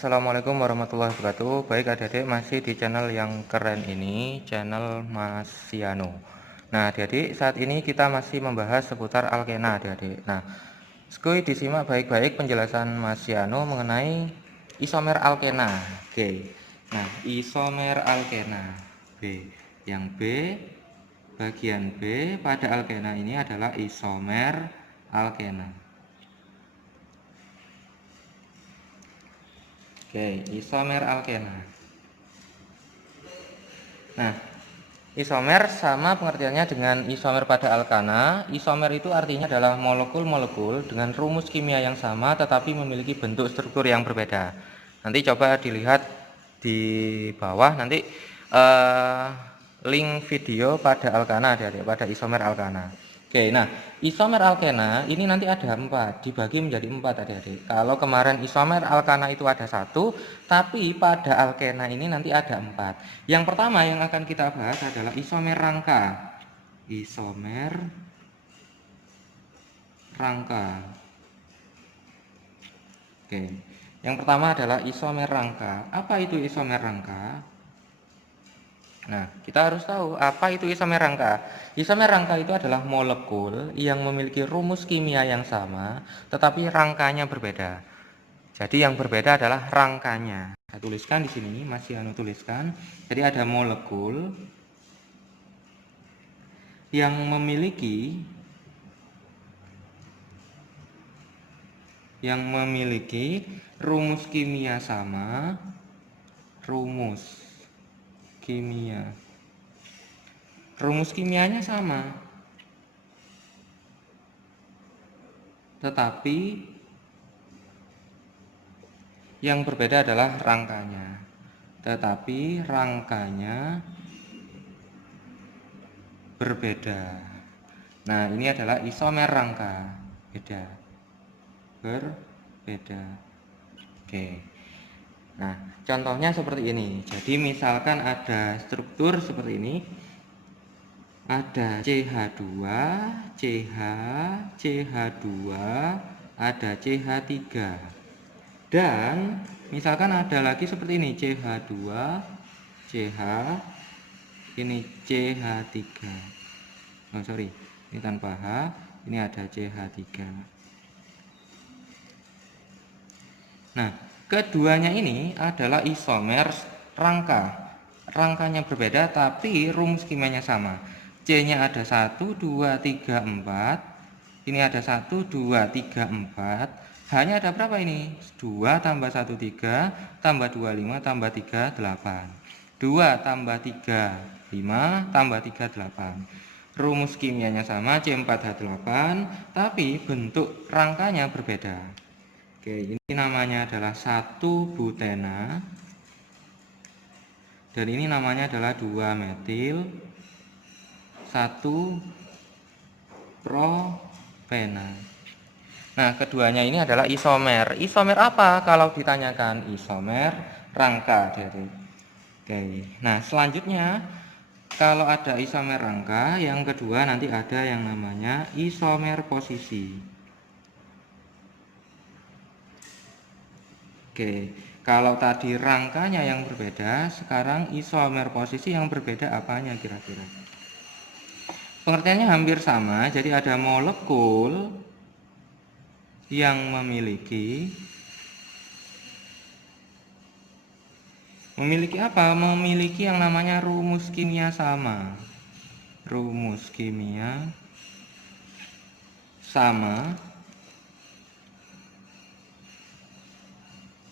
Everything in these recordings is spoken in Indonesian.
Assalamualaikum warahmatullahi wabarakatuh. Baik adik-adik, masih di channel yang keren ini, channel Mas Siano. Nah adik-adik, saat ini kita masih membahas seputar alkena adik-adik. Nah skuy disimak baik-baik penjelasan Mas Siano mengenai isomer alkena. Oke. Nah isomer alkena B. Yang B, bagian B pada alkena ini adalah isomer alkena. Oke, isomer alkena. Nah, isomer sama pengertiannya dengan isomer pada alkana. Isomer itu artinya adalah molekul-molekul dengan rumus kimia yang sama tetapi memiliki bentuk struktur yang berbeda. Nanti coba dilihat di bawah nanti link video pada alkana pada isomer alkana. Oke, nah isomer alkena ini nanti ada 4, dibagi menjadi 4 adik-adik. Kalau kemarin isomer alkana itu ada 1, tapi pada alkena ini nanti ada 4. Yang pertama yang akan kita bahas adalah isomer rangka. Isomer rangka. Oke, yang pertama adalah isomer rangka. Apa itu isomer rangka? Nah, kita harus tahu apa itu isomer rangka. Isomer rangka itu adalah molekul yang memiliki rumus kimia yang sama, tetapi rangkanya berbeda. Jadi yang berbeda adalah rangkanya. Saya tuliskan di sini, Mas Yano tuliskan. Jadi ada molekul yang memiliki rumus kimia sama, rumus kimianya sama, tetapi yang berbeda adalah rangkanya. Berbeda. Nah, ini adalah isomer rangka. Berbeda. Oke. Nah, contohnya seperti ini. Jadi misalkan ada struktur seperti ini. Ada CH2, CH, CH2, ada CH3. Dan misalkan ada lagi seperti ini, CH2, CH, ini CH3. Oh, sorry, ini tanpa H, ini ada CH3. Nah, keduanya ini adalah isomer rangka. Rangkanya berbeda tapi rumus kimianya sama. C-nya ada 1, 2, 3, 4. Ini ada 1, 2, 3, 4. H-nya ada berapa ini? 2 tambah 1, 3, tambah 2, 5, tambah 3, 8. 2 tambah 3, 5, tambah 3, 8. Rumus kimianya sama, C4H8, tapi bentuk rangkanya berbeda. Oke, ini namanya adalah 1 butena. Dan ini namanya adalah 2 metil 1 propena. Nah, keduanya ini adalah isomer. Isomer apa kalau ditanyakan? Isomer rangka. Oke. Nah, selanjutnya kalau ada isomer rangka, yang kedua nanti ada yang namanya isomer posisi. Oke, kalau tadi rangkanya yang berbeda, sekarang isomer posisi yang berbeda apanya kira-kira? Pengertiannya hampir sama, jadi ada molekul yang memiliki apa? Memiliki yang namanya rumus kimia sama. Rumus kimia sama,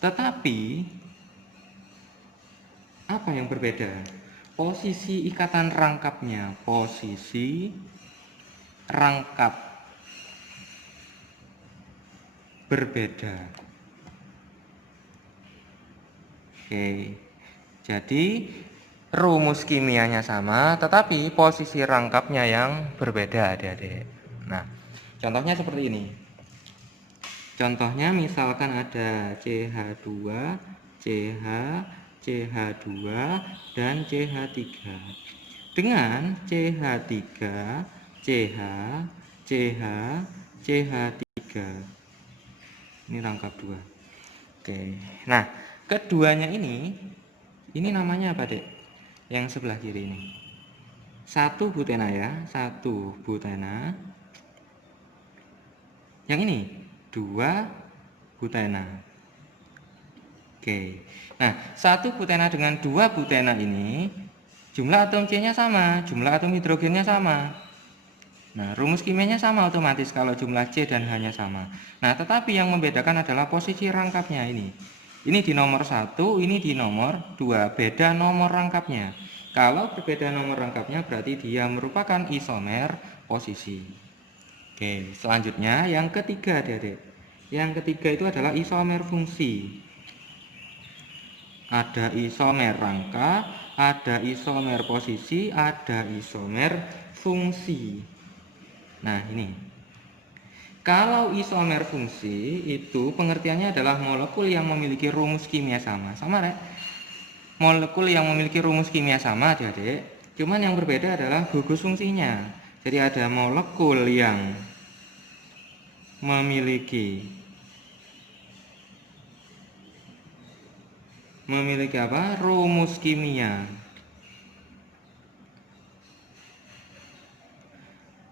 tetapi apa yang berbeda? Posisi ikatan rangkapnya, posisi rangkap berbeda. Oke, jadi rumus kimianya sama, tetapi posisi rangkapnya yang berbeda, adik-adik. Nah, contohnya seperti ini. Contohnya misalkan ada CH2, CH, CH2, dan CH3. Dengan CH3, CH, CH, CH3. Ini rangkap 2. Oke. Nah, keduanya ini namanya apa, Dek? Yang sebelah kiri ini. Satu butena ya, satu butena. Yang ini dua butena. Oke. Nah, satu butena dengan dua butena ini jumlah atom C-nya sama, jumlah atom hidrogennya sama. Nah, rumus kimianya sama otomatis kalau jumlah C dan H-nya sama. Nah, tetapi yang membedakan adalah posisi rangkapnya ini. Ini di nomor 1, ini di nomor 2, beda nomor rangkapnya. Kalau berbeda nomor rangkapnya berarti dia merupakan isomer posisi. Oke, selanjutnya yang ketiga, Adik-adik. Yang ketiga itu adalah isomer fungsi. Ada isomer rangka, ada isomer posisi, ada isomer fungsi. Nah, ini. Kalau isomer fungsi itu pengertiannya adalah molekul yang memiliki rumus kimia sama. Sama, Rek? Molekul yang memiliki rumus kimia sama, Adik. Cuman yang berbeda adalah gugus fungsinya. Jadi ada molekul yang memiliki apa? Rumus kimia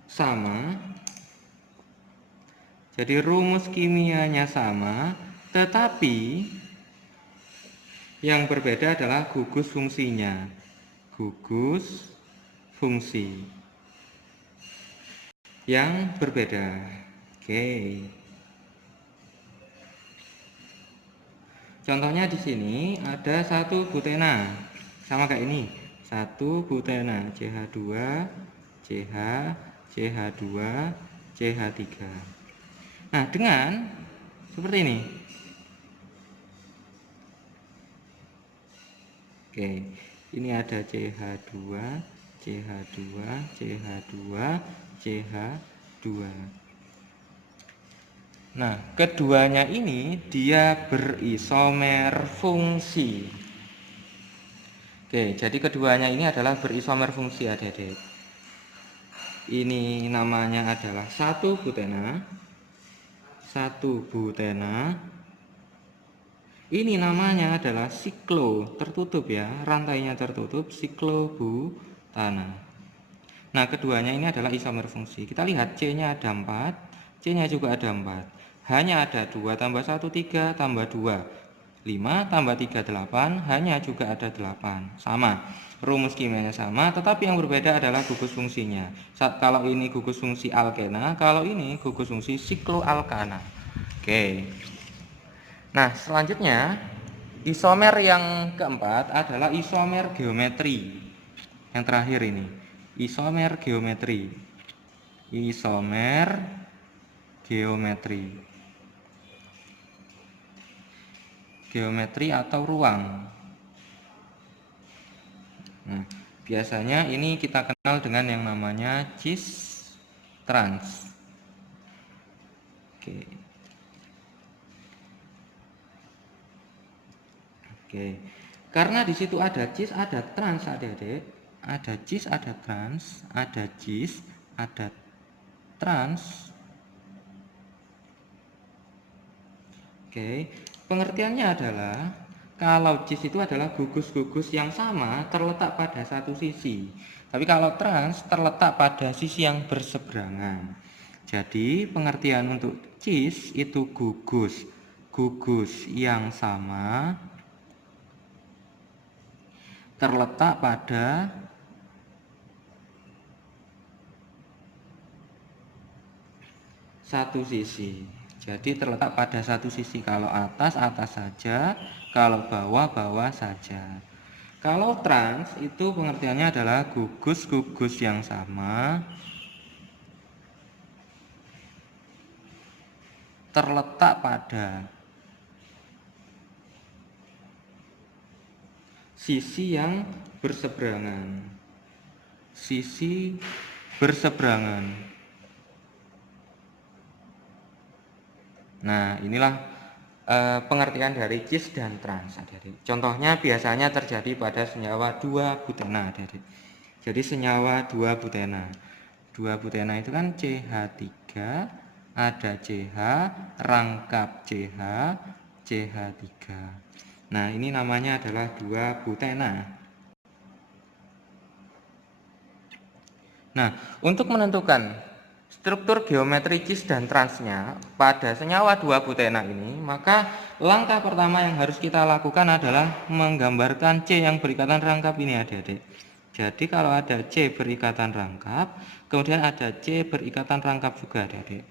sama. Jadi rumus kimianya sama, tetapi yang berbeda adalah gugus fungsinya. Gugus fungsi yang berbeda. Oke. Contohnya di sini ada satu butena. Sama kayak ini. Satu butena CH2, CH, CH2, CH3. Nah, dengan seperti ini. Oke, ini ada CH2, CH2, CH2, CH2. Nah, keduanya ini dia berisomer fungsi. Oke, jadi keduanya ini adalah berisomer fungsi, Adik-adik. Ini namanya adalah satu butena. Ini namanya adalah siklo, tertutup ya, rantainya tertutup, siklobutana. Nah, keduanya ini adalah isomer fungsi. Kita lihat C-nya ada 4, C-nya juga ada 4. H-nya ada 2 tambah 1, 3 tambah 2, 5 tambah 3, 8. H-nya juga ada 8. Sama, rumus kimianya sama, tetapi yang berbeda adalah gugus fungsinya. Kalau ini gugus fungsi alkena, kalau ini gugus fungsi sikloalkana. Oke. Nah, selanjutnya isomer yang keempat adalah isomer geometri. Yang terakhir ini, isomer geometri. Isomer geometri. Geometri atau ruang. Nah, biasanya ini kita kenal dengan yang namanya cis trans. Oke. Karena di situ ada cis, ada trans, Adik-adik. Ada cis, ada trans, ada cis, ada trans. Oke. Pengertiannya adalah kalau cis itu adalah gugus-gugus yang sama terletak pada satu sisi. Tapi kalau trans terletak pada sisi yang berseberangan. Jadi pengertian untuk cis itu gugus yang sama terletak pada satu sisi. Jadi terletak pada satu sisi. Kalau atas saja, kalau bawah saja. Kalau trans itu pengertiannya adalah gugus-gugus yang sama terletak pada sisi yang berseberangan. Sisi berseberangan. Nah, inilah pengertian dari cis dan trans, Adik-adik. Contohnya biasanya terjadi pada senyawa 2 butena, Adik-adik. Jadi senyawa 2 butena. 2 butena itu kan CH3, ada CH, rangkap CH, CH3. Nah, ini namanya adalah 2-butena. Nah, untuk menentukan struktur geometri cis dan transnya pada senyawa 2-butena ini, maka langkah pertama yang harus kita lakukan adalah menggambarkan C yang berikatan rangkap ini, adik-adik. Jadi kalau ada C berikatan rangkap, kemudian ada C berikatan rangkap juga, adik-adik.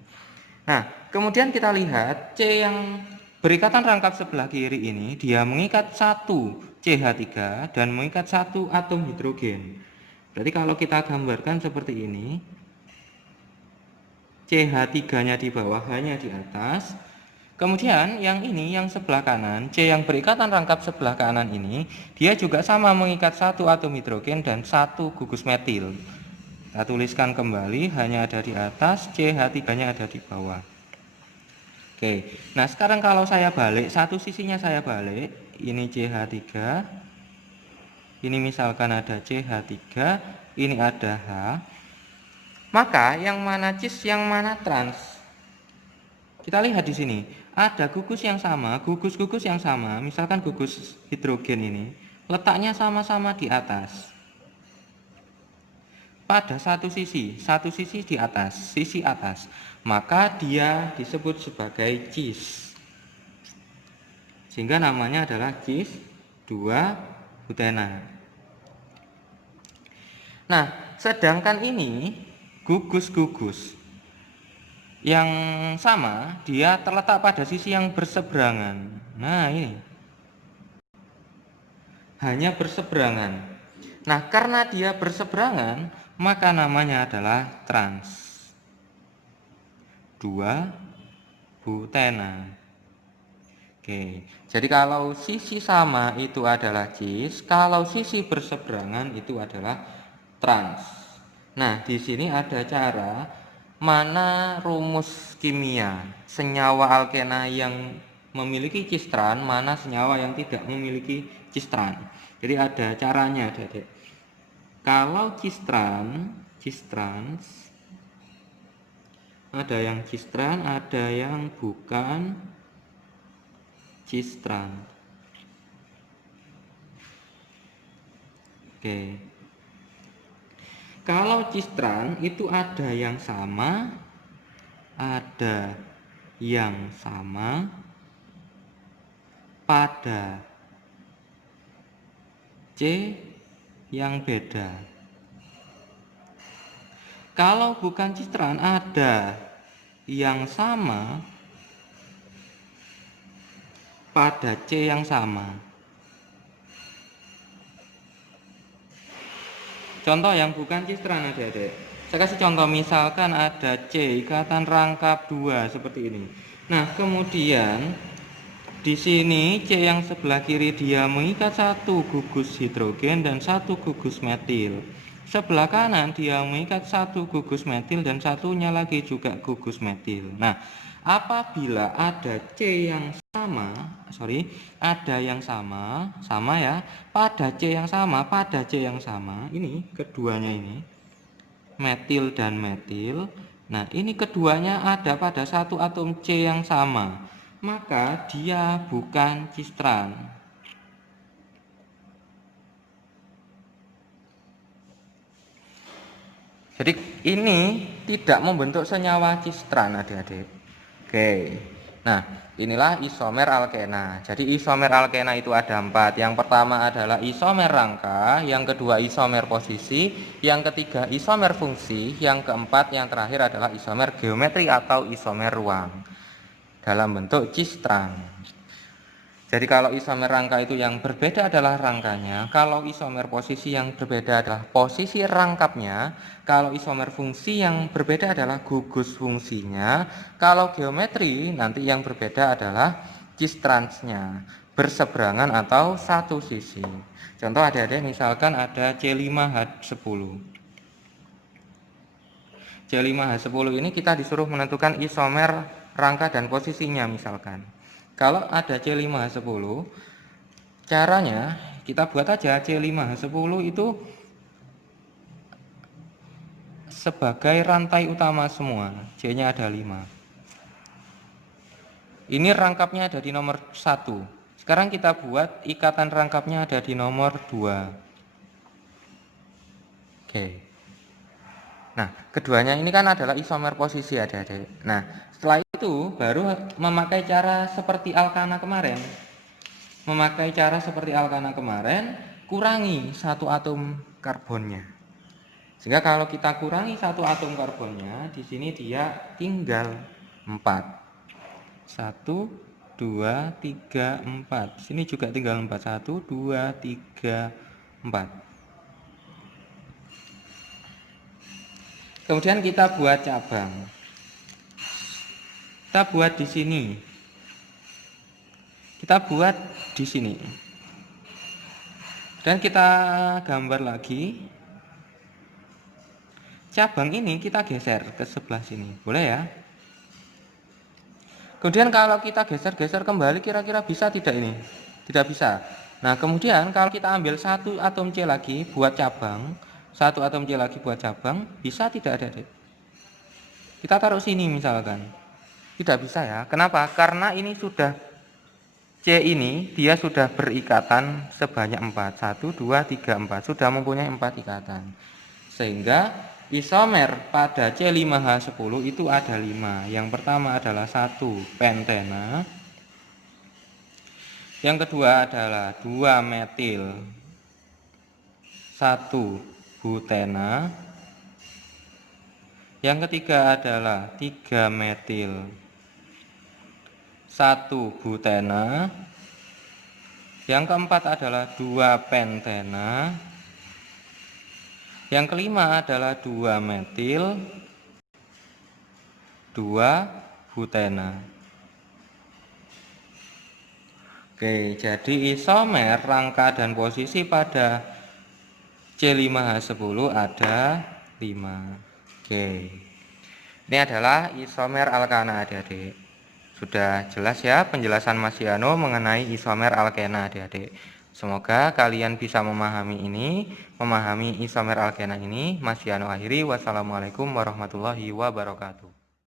Nah, kemudian kita lihat C yang berikatan rangkap sebelah kiri ini, dia mengikat satu CH3 dan mengikat satu atom hidrogen. Berarti kalau kita gambarkan seperti ini, CH3-nya di bawah, hanya di atas. Kemudian yang ini, yang sebelah kanan, C yang berikatan rangkap sebelah kanan ini, dia juga sama mengikat satu atom hidrogen dan satu gugus metil. Kita tuliskan kembali, hanya ada di atas, CH3-nya ada di bawah. Oke, nah sekarang kalau saya balik, satu sisinya saya balik, ini CH3, ini misalkan ada CH3, ini ada H, maka yang mana cis, yang mana trans? Kita lihat di sini, ada gugus yang sama, gugus-gugus yang sama, misalkan gugus hidrogen ini, letaknya sama-sama di atas. Pada satu sisi di atas, sisi atas, maka dia disebut sebagai cis. Sehingga namanya adalah cis 2-butena. Nah, sedangkan ini gugus-gugus yang sama, dia terletak pada sisi yang berseberangan. Nah, ini hanya berseberangan. Nah, karena dia berseberangan, maka namanya adalah trans 2-butena. Oke, jadi kalau sisi sama itu adalah cis, kalau sisi berseberangan itu adalah trans. Nah, di sini ada cara mana rumus kimia senyawa alkena yang memiliki cistran, mana senyawa yang tidak memiliki cistran. Jadi ada caranya, Adik. Kalau cistrans ada yang cistran, ada yang bukan cistran. Oke. Kalau cistran itu ada yang sama, ada yang sama pada C yang beda. Kalau bukan cistran ada yang sama pada C yang sama. Contoh yang bukan cistran, adik-adik. Saya kasih contoh, misalkan ada C ikatan rangkap 2 seperti ini. Nah, kemudian di sini C yang sebelah kiri dia mengikat satu gugus hidrogen dan satu gugus metil. Sebelah kanan dia mengikat satu gugus metil dan satunya lagi juga gugus metil. Nah, apabila ada C yang sama, ada yang sama ya, pada C yang sama, ini keduanya ini, metil dan metil. Nah, ini keduanya ada pada satu atom C yang sama, maka dia bukan cistran. Jadi ini tidak membentuk senyawa cistran, adik-adik. Oke. Nah, inilah isomer alkena. Jadi isomer alkena itu ada 4. Yang pertama adalah isomer rangka, yang kedua isomer posisi, yang ketiga isomer fungsi, yang keempat, yang terakhir adalah isomer geometri atau isomer ruang dalam bentuk cistran. Jadi kalau isomer rangka itu yang berbeda adalah rangkanya, kalau isomer posisi yang berbeda adalah posisi rangkapnya, kalau isomer fungsi yang berbeda adalah gugus fungsinya, kalau geometri nanti yang berbeda adalah cistransnya, berseberangan atau satu sisi. Contoh adik-adik, misalkan ada C5H10. C5H10 ini kita disuruh menentukan isomer rangka dan posisinya misalkan. Kalau ada C5H10, caranya kita buat aja C5H10 itu sebagai rantai utama semua, J-nya ada 5. Ini rangkapnya ada di nomor 1. Sekarang kita buat ikatan rangkapnya ada di nomor 2. Oke. Nah, keduanya ini kan adalah isomer posisi adik-adik. Nah, setelah itu baru memakai cara seperti alkana kemarin. Kurangi satu atom karbonnya. Sehingga kalau kita kurangi satu atom karbonnya, di sini dia tinggal 4. 1, 2, 3, 4. Sini juga tinggal 4. 1, 2, 3, 4. Kemudian kita buat cabang. Kita buat di sini. Dan kita gambar lagi. Cabang ini kita geser ke sebelah sini. Boleh ya? Kemudian kalau kita geser-geser kembali, kira-kira bisa tidak ini? Tidak bisa. Nah, kemudian kalau kita ambil satu atom C lagi buat cabang, bisa tidak adik-adik? Kita taruh sini misalkan. Tidak bisa ya. Kenapa? Karena ini sudah C ini dia sudah berikatan sebanyak 4. 1, 2, 3, 4. Sudah mempunyai 4 ikatan. Sehingga isomer pada C5H10 itu ada 5. Yang pertama adalah 1 pentena. Yang kedua adalah 2 metil, 1 butena. Yang ketiga adalah 3 metil, 1 butena. Yang keempat adalah 2 pentena. Yang kelima adalah 2 metil, 2 butena. Oke, jadi isomer rangka dan posisi pada C5H10 ada 5. Oke. Ini adalah isomer alkana adik-adik. Sudah jelas ya penjelasan Mas Yano mengenai isomer alkena adik-adik. Semoga kalian bisa memahami isomer alkena ini. Mas Yano akhiri. Wassalamualaikum warahmatullahi wabarakatuh.